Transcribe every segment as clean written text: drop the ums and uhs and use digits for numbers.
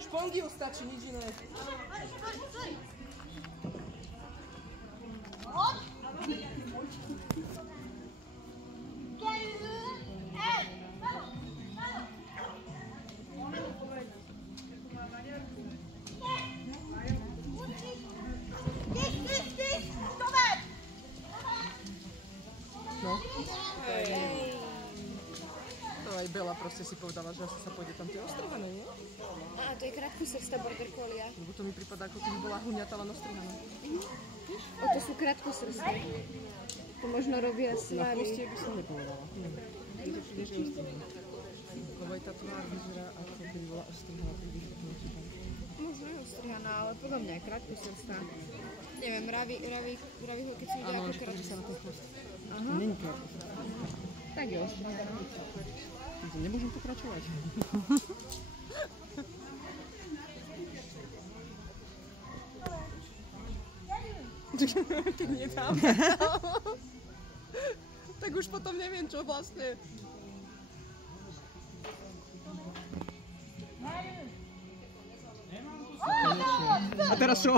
Špongiu stačí, nič iné. No. To aj Bela proste si povedala, že asi sa pôjde tam tie ostrhané, nie? Á, to je krátkosrstá border collie. Lebo to mi prípada, ako keby bola huňatá len ostrhaná. O, to sú krátkosrsté. To možno robia Na svary. chvoste by som nepovedala. Je to príde, že je ostrhaná. Lebo aj tá tvár vyzerá, ako keby bola ostrhaná. Možno je ostrhaná, ale podľa mňa je krátkosrstá. Neviem, raví ho, keď si ide ako krátkosrstá. Áno, že sa na ten chvost. Není krátkosrstá. Tak je ostrhaná. Nemôžem pokračovať. Keď nedám. Tak už potom neviem, čo vlastne. A teraz čo?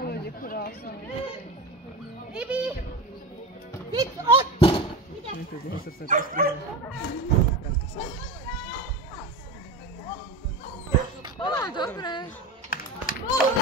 Ale je krásne. Bibi! Víc od! Nie, to je dlhosrdce, to je